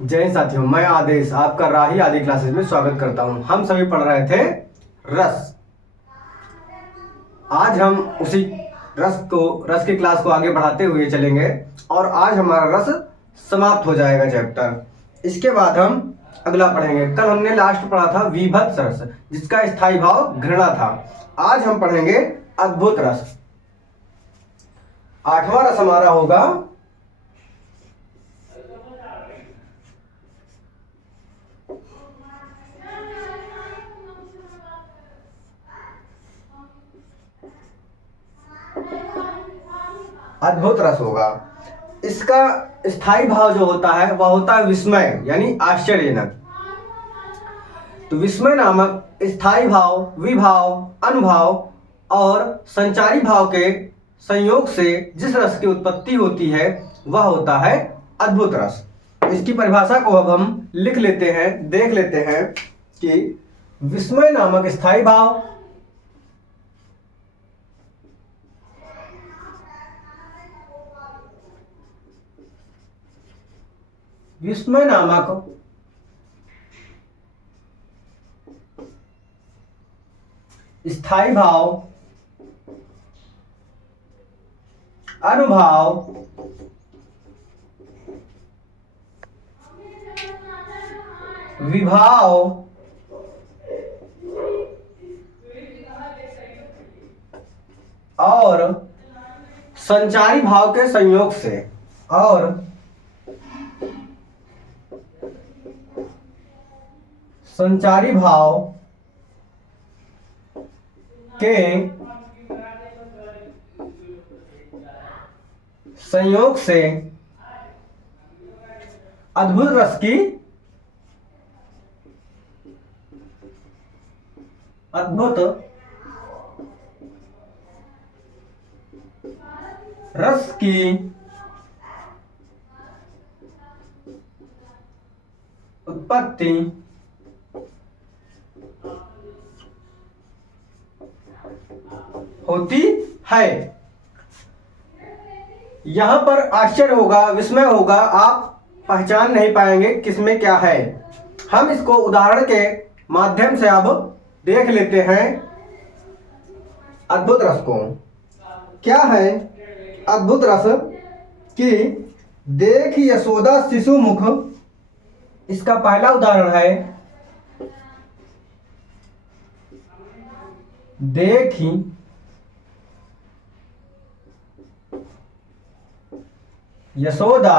जय हिंद साथियों, मैं आदेश आपका राही आदि क्लासेस में स्वागत करता हूं। हम सभी पढ़ रहे थे रस। आज हम उसी रस की क्लास को आगे बढ़ाते हुए चलेंगे और आज हमारा रस समाप्त हो जाएगा चैप्टर। इसके बाद हम अगला पढ़ेंगे। कल हमने लास्ट पढ़ा था विभत्स रस, जिसका स्थायी भाव घृणा था। आज हम पढ़ेंगे अद्भुत रस। आठवां रस हमारा होगा अद्भुत रस होगा। इसका स्थायी भाव जो होता है वह होता है विस्मय, यानी आश्चर्यजनक। तो विस्मय नामक स्थायी भाव, विभाव, अनुभाव और संचारी भाव के संयोग से जिस रस की उत्पत्ति होती है वह होता है अद्भुत रस। इसकी परिभाषा को अब हम लिख लेते हैं, देख लेते हैं कि विस्मय नामक स्थायी भाव विस्मय नामक स्थायी भाव, अनुभाव, विभाव और संचारी भाव के संयोग से संचारी भाव के संयोग से अद्भुत रस की उत्पत्ति होती है। यहां पर आश्चर्य होगा, विस्मय होगा, आप पहचान नहीं पाएंगे किसमें क्या है। हम इसको उदाहरण के माध्यम से अब देख लेते हैं। अद्भुत रस को क्या है? अद्भुत रस कि देख यशोदा शिशु मुख, इसका पहला उदाहरण है। देखी यशोदा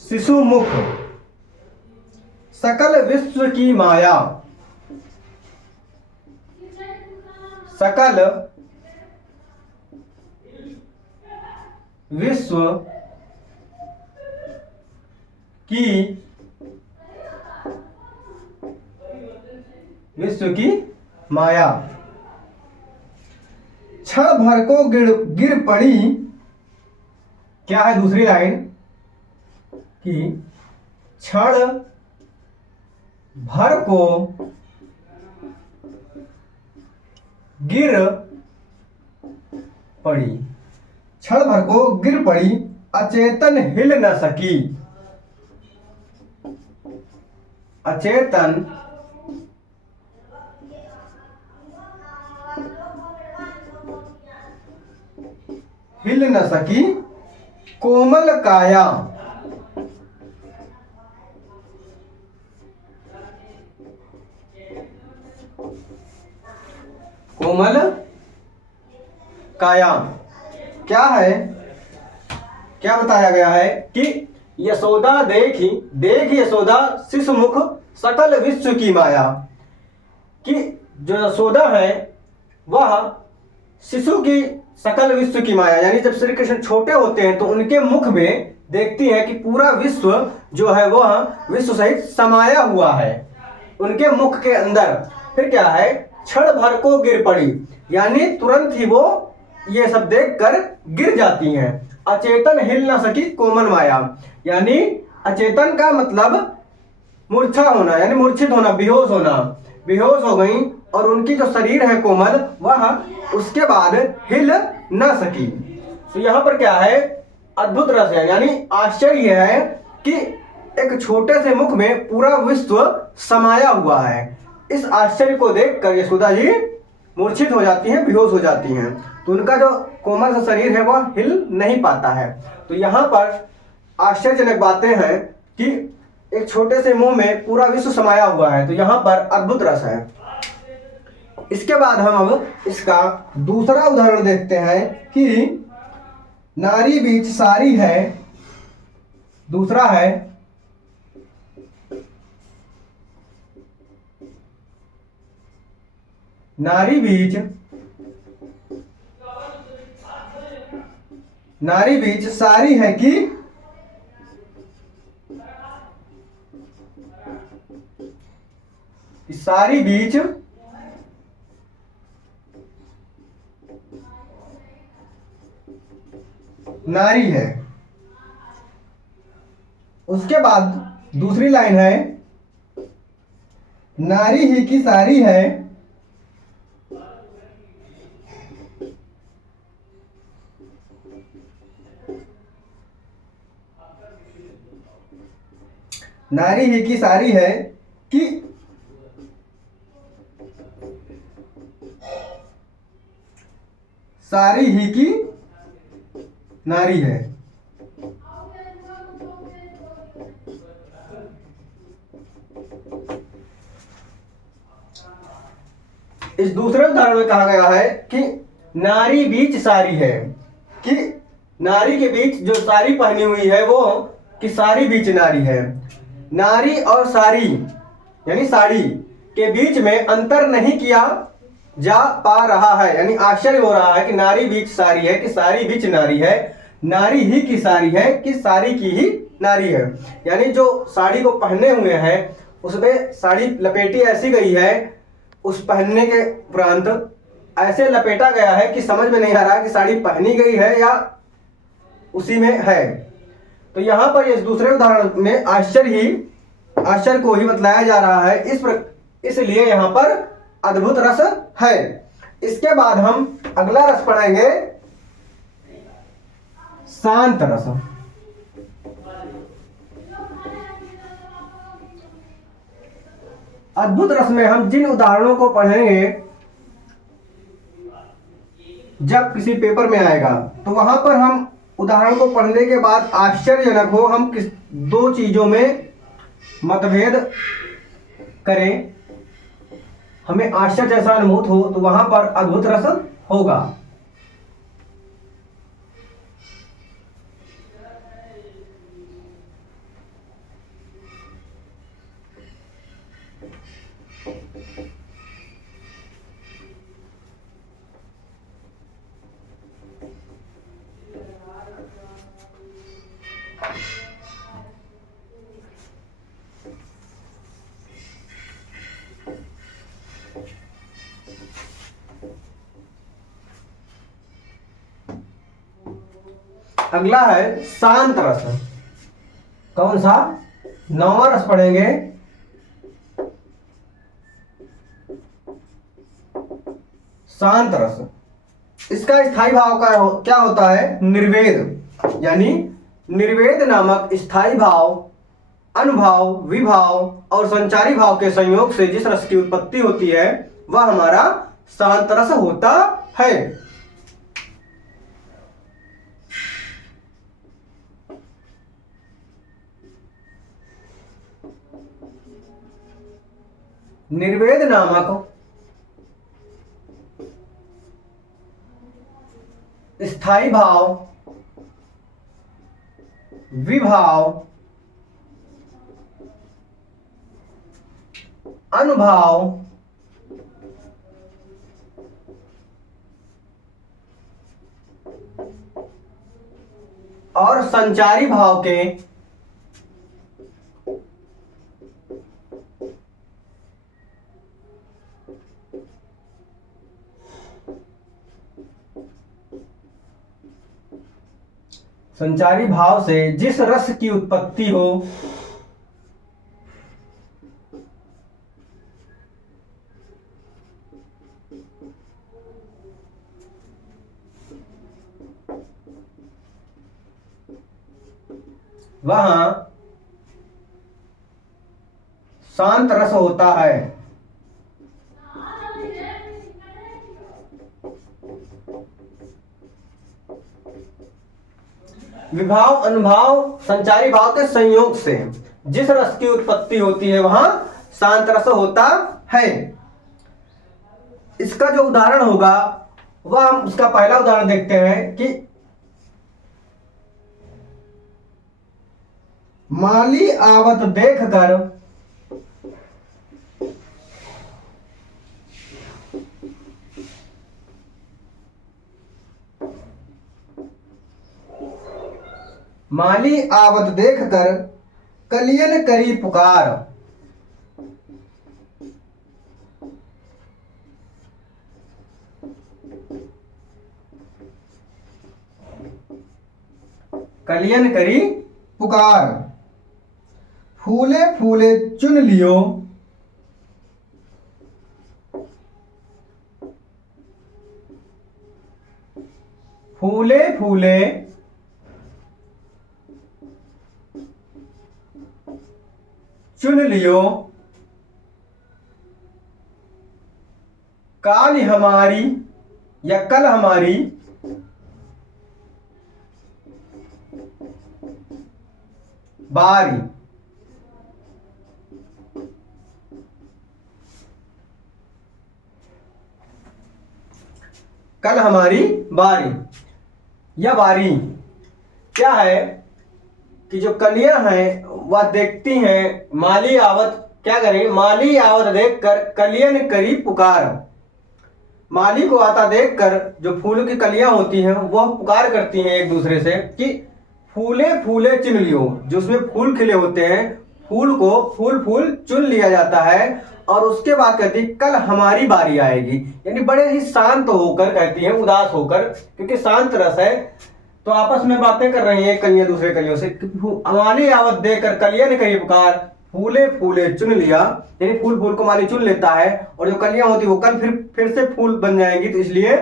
शिशु मुख, सकल विश्व की माया, सकल विश्व की माया, क्षण भर को गिर पड़ी। क्या है दूसरी लाइन? कि क्षण भर को गिर पड़ी, क्षण भर को गिर पड़ी, अचेतन हिल न सकी, अचेतन हिल न सकी, कोमल काया, कोमल काया। क्या है? क्या बताया गया है कि यशोदा देख यशोदा शिशु मुख, सकल विश्व की माया, कि जो यशोदा है वह शिशु की सकल विश्व की माया, यानी जब श्री कृष्ण छोटे होते हैं तो उनके मुख में देखती है कि पूरा विश्व जो है वह विश्व सहित समाया हुआ है उनके मुख के अंदर। फिर क्या है? क्षण भर को गिर पड़ी, यानी तुरंत ही वो ये सब देखकर गिर जाती हैं। अचेतन हिल ना सकी, कोमल माया, यानी अचेतन का मतलब मूर्छा होना, यानी मूर्छित होना, बेहोश होना। बेहोश हो गई और उनकी जो शरीर है कोमल वह उसके बाद हिल न सकी। तो यहाँ पर क्या है, अद्भुत रस है, यानी आश्चर्य है कि एक छोटे से मुख में पूरा विश्व समाया हुआ है। इस आश्चर्य को देखकर यशोदा जी मूर्छित हो जाती हैं, बेहोश हो जाती हैं। तो उनका जो कोमल सा शरीर है वह हिल नहीं पाता है। तो यहाँ पर आश्चर्यजनक बातें हैं कि एक छोटे से मुंह में पूरा विश्व समाया हुआ है। तो यहाँ पर अद्भुत रस है। इसके बाद हम अब इसका दूसरा उदाहरण देखते हैं कि नारी बीच सारी है। दूसरा है नारी बीच सारी है कि सारी बीच नारी है। उसके बाद दूसरी लाइन है नारी ही की सारी है नारी ही की सारी है कि सारी ही की नारी है। इस दूसरे उदाहरण में कहा गया है कि नारी बीच सारी है, कि नारी के बीच जो साड़ी पहनी हुई है वो कि सारी बीच नारी है। नारी और साड़ी यानी साड़ी के बीच में अंतर नहीं किया जा पा रहा है, यानी आश्चर्य हो रहा है कि नारी बीच सारी है कि सारी बीच नारी है, नारी ही की सारी है कि सारी की ही नारी है। यानी जो साड़ी को पहने हुए हैं उसमें साड़ी लपेटी ऐसी गई है, उस पहनने के उपरांत ऐसे लपेटा गया है कि समझ में नहीं आ रहा कि साड़ी पहनी गई है या उसी में है। तो यहाँ पर इस दूसरे उदाहरण में आश्चर्य को ही बतलाया जा रहा है, इसलिए यहाँ पर अद्भुत रस है। इसके बाद हम अगला रस पढ़ेंगे शांत रस। अद्भुत रस में हम जिन उदाहरणों को पढ़ेंगे जब किसी पेपर में आएगा तो वहां पर हम उदाहरण को पढ़ने के बाद आश्चर्यजनक हो हम किस दो चीजों में मतभेद करें, हमें आश्चर्य जैसा अनुभूत हो, तो वहां पर अद्भुत रस होगा। अगला है शांत रस। कौन सा? 9वां रस पढ़ेंगे शांत रस। इसका स्थायी भाव का क्या होता है? निर्वेद। यानी निर्वेद नामक स्थायी भाव, अनुभाव, विभाव और संचारी भाव के संयोग से जिस रस की उत्पत्ति होती है वह हमारा शांत रस होता है। निर्वेद नामक स्थायी भाव, विभाव, अनुभाव और संचारी भाव के संचारी भाव से जिस रस की उत्पत्ति हो वहाँ शांत रस होता है। विभाव अनुभाव संचारी भाव के संयोग से जिस रस की उत्पत्ति होती है वहां शांत रस होता है। इसका जो उदाहरण होगा वह हम उसका पहला उदाहरण देखते हैं कि माली आवत देख कर माली आवत देख कर कलियन करी पुकार। कलियन करी पुकार। फूले फूले चुन लियो फूले फूले चुन लियो काल हमारी या कल हमारी बारी। कल हमारी बारी। यह बारी क्या है कि जो कलियां हैं वह देखती हैं माली आवत क्या करे, माली आवत देख कर कलियन करी पुकार। माली को आता देखकर जो फूल की कलियां होती हैं वह पुकार करती हैं एक दूसरे से कि फूले फूले चुन लियो। जो उसमें फूल खिले होते हैं फूल को फूल फूल चुन लिया जाता है और उसके बाद कहती कल हमारी बारी आएगी। यानी बड़े ही शांत होकर कहती हैं, उदास होकर, क्योंकि शांत रस है तो आपस में बातें कर रही हैं कलियां दूसरे कलियों से। माली आवत देकर कलियां ने कही पुकार, फूले फूले चुन लिया। यानी फूल फूल को माली चुन लेता है और जो कलियां होती वो कल फिर से फूल बन जाएंगी। तो इसलिए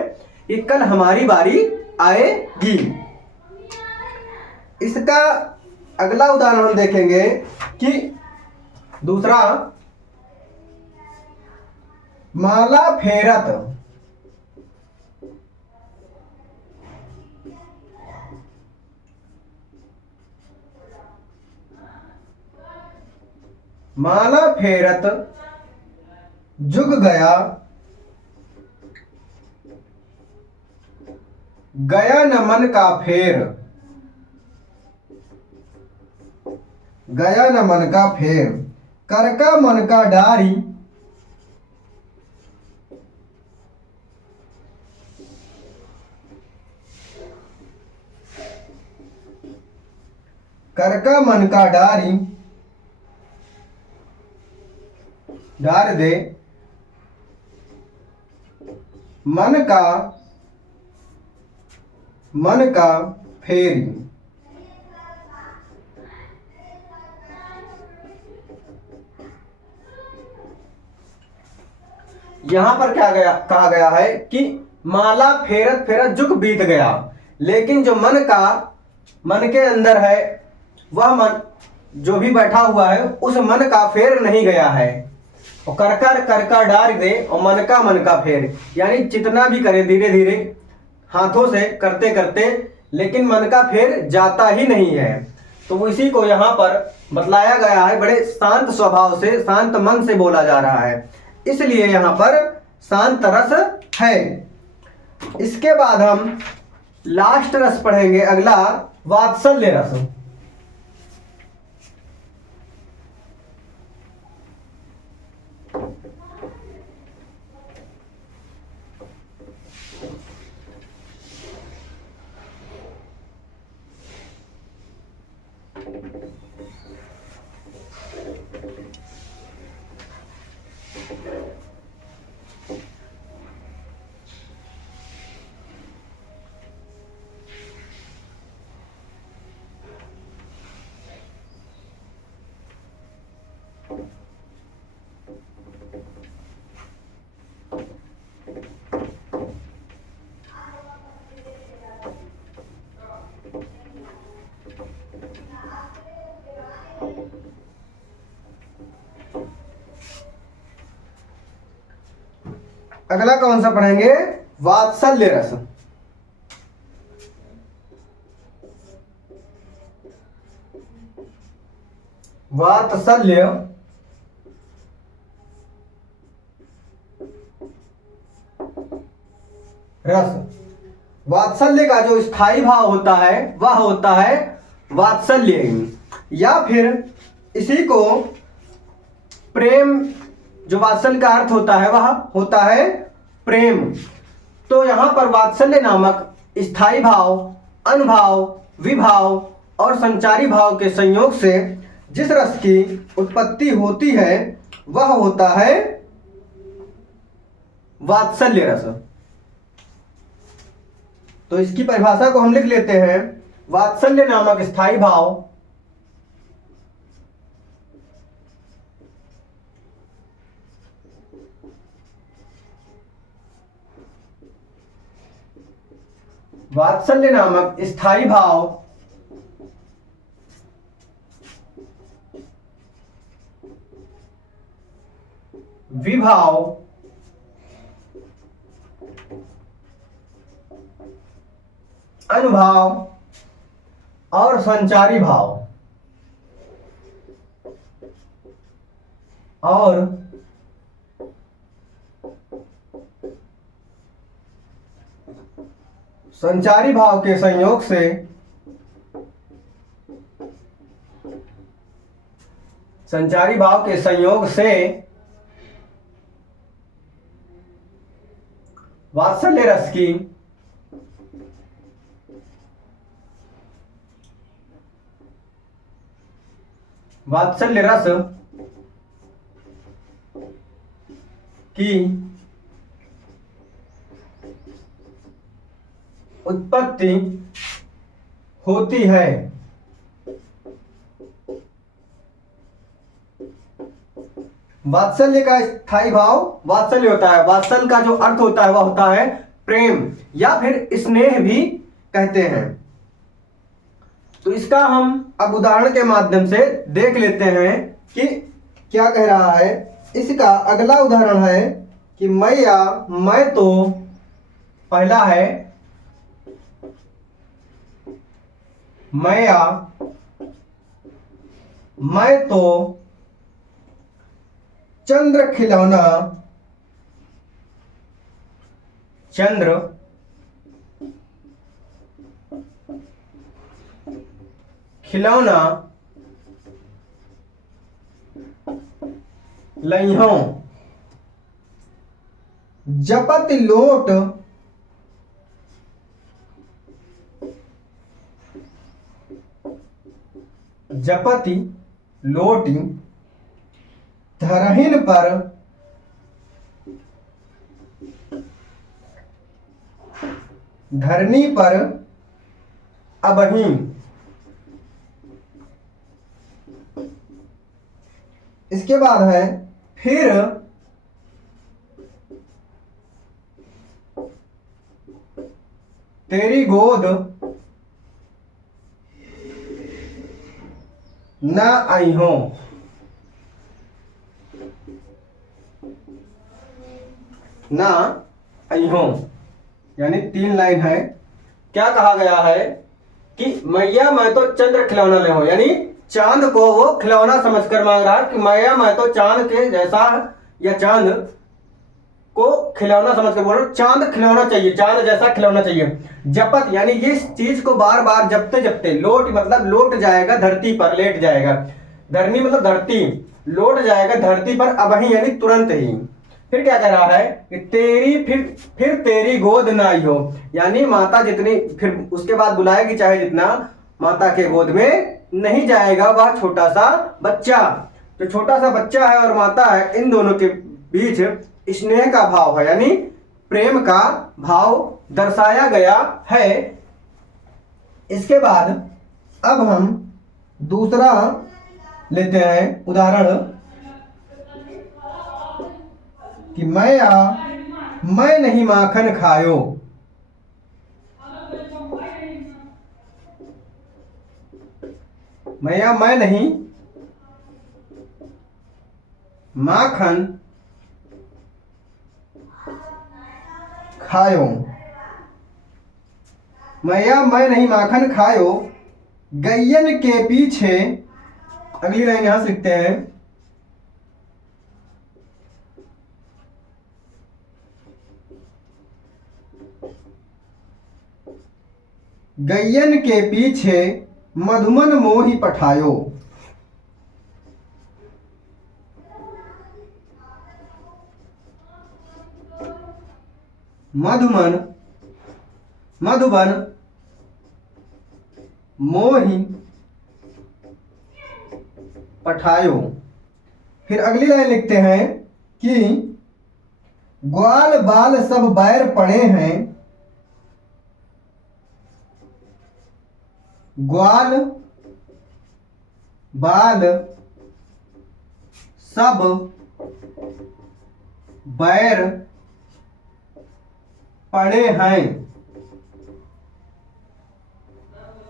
ये कल हमारी बारी आएगी। इसका अगला उदाहरण हम देखेंगे कि दूसरा, माला फेरत माला फेरत जुग गया गया न मन का फेर। गया न मन का फेर कर का मन का डारी। कर का मन का डारी डार दे मन का फेरी। यहां पर क्या कहा गया है कि माला फेरत फेरत जुग बीत गया, लेकिन जो मन के अंदर है वह मन जो भी बैठा हुआ है उस मन का फेर नहीं गया है। और कर डार दे और मन का फेर, यानी जितना भी करे धीरे धीरे हाथों से करते करते, लेकिन मन का फेर जाता ही नहीं है। तो इसी को यहाँ पर बतलाया गया है, बड़े शांत स्वभाव से शांत मन से बोला जा रहा है, इसलिए यहाँ पर शांत रस है। इसके बाद हम लास्ट रस पढ़ेंगे, अगला वात्सल्य रस। अगला कौन सा पढ़ेंगे? वात्सल्य रस। वात्सल्य रस। वात्सल्य का जो स्थायी भाव होता है वह होता है वात्सल्य, या फिर इसी को प्रेम, जो वात्सल्य का अर्थ होता है वह होता है प्रेम। तो यहां पर वात्सल्य नामक स्थायी भाव, अनुभाव, विभाव और संचारी भाव के संयोग से जिस रस की उत्पत्ति होती है वह होता है वात्सल्य रस। तो इसकी परिभाषा को हम लिख लेते हैं। वात्सल्य नामक स्थायी भाव वात्सल्य नामक स्थायी भाव विभाव अनुभाव और संचारी भाव और संचारी भाव के संयोग से वात्सल्य रस की वात्सल्य रस की उत्पत्ति होती है। वात्सल्य का स्थायी भाव वात्सल्य होता है। वात्सल्य का जो अर्थ होता है वह होता है प्रेम या फिर स्नेह भी कहते हैं। तो इसका हम अब उदाहरण के माध्यम से देख लेते हैं कि क्या कह रहा है। इसका अगला उदाहरण है कि मैं तो, पहला है मैं तो चंद्र खिलौना लइहों जपत लोट जपति लोटी धरहिन पर धरनी पर अबही। इसके बाद है फिर तेरी गोद न आई हो। ना आई हो यानी 3 लाइन है। क्या कहा गया है कि मैया मैं तो चंद्र खिलौना ले हो, यानी चांद को वो खिलौना समझकर मांग रहा है कि मैया मैं तो चांद के जैसा या चांद को खिलौना समझकर बोल रहा हूं, चांद खिलौना चाहिए, चांद जैसा खिलौना चाहिए। जपत यानी इस चीज को बार बार जपते जपते, लोट मतलब लोट जाएगा धरती पर, लेट जाएगा, धरनी मतलब धरती, लोट जाएगा धरती पर अबही यानी तुरंत ही। फिर क्या कह रहा है कि तेरी फिर तेरी गोद ना आई हो, यानी माता जितनी, फिर उसके बाद बुलाएगी चाहे जितना, माता के गोद में नहीं जाएगा वह छोटा सा बच्चा। जो छोटा सा बच्चा है और माता है, इन दोनों के बीच स्नेह का भाव है, यानी प्रेम का भाव दर्शाया गया है। इसके बाद अब हम दूसरा लेते हैं उदाहरण कि मैं नहीं माखन खायो। मैं नहीं माखन खायो। मैया मैं नहीं माखन खायो, गैयन के पीछे, अगली लाइन यहां से लिखते हैं, गैयन के पीछे मधुमन मोहि पठायो। मधुमन मधुबन मोहि पठायो। फिर अगली लाइन लिखते हैं कि ग्वाल बाल सब बैर पड़े हैं, ग्वाल बाल सब बैर पड़े हैं,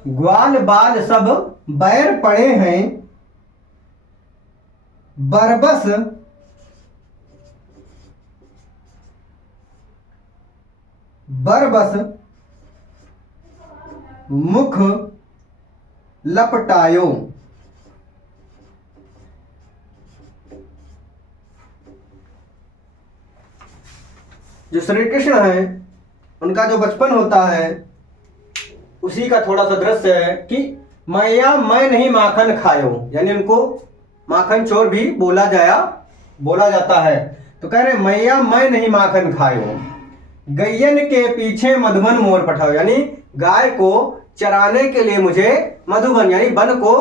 ग्वाल बाल सब बैर पड़े हैं, बरबस बरबस मुख लपटायो। जो श्री कृष्ण है उनका जो बचपन होता है उसी का थोड़ा सा दृश्य है कि मैया मैं नहीं माखन खायो, यानी उनको माखन चोर भी बोला जाता है। तो कह रहे मैया मैं नहीं माखन खायो, गैयन के पीछे मधुबन मोर पठाओ, यानी गाय को चराने के लिए मुझे मधुबन यानी वन को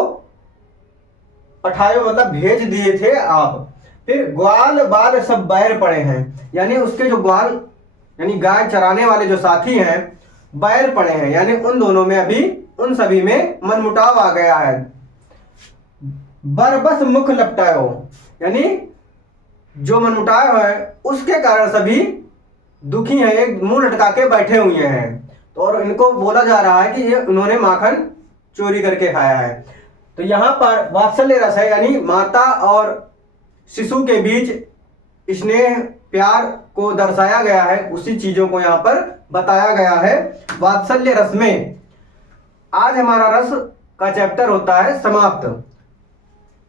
पठायो मतलब भेज दिए थे आप। फिर ग्वाल बाल सब बैर पड़े हैं, यानी उसके जो ग्वाल यानी गाय चराने वाले जो साथी हैं बैर पड़े हैं, यानी उन दोनों में अभी उन सभी में मनमुटाव आ गया है। बरबस मुख लपटायो, यानी जो मनमुटाव है उसके कारण सभी दुखी हैं, एक मुंह लटका के बैठे हुए हैं। तो और इनको बोला जा रहा है कि ये उन्होंने माखन चोरी करके खाया है। तो यहाँ पर वात्सल्य रस है, यानी माता और शिशु के बीच स्नेह प्यार को दर्शाया गया है, उसी चीजों को यहाँ पर बताया गया है वात्सल्य रस में। आज हमारा रस का चैप्टर होता है समाप्त।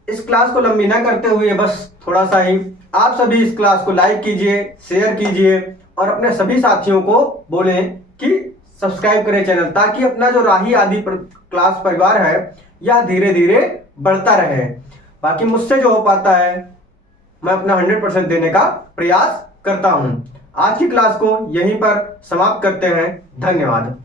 इस क्लास को लंबी ना करते हुए बस थोड़ा सा ही आप सभी इस क्लास को लाइक कीजिए, शेयर कीजिए और अपने सभी साथियों को बोलें कि सब्सक्राइब करें चैनल, ताकि अपना जो राही आदि क्लास परिवार है यह धीरे धीरे बढ़ता रहे। बाकी मुझसे जो हो पाता है मैं अपना 100% देने का प्रयास करता हूं। आज की क्लास को यहीं पर समाप्त करते हैं। धन्यवाद।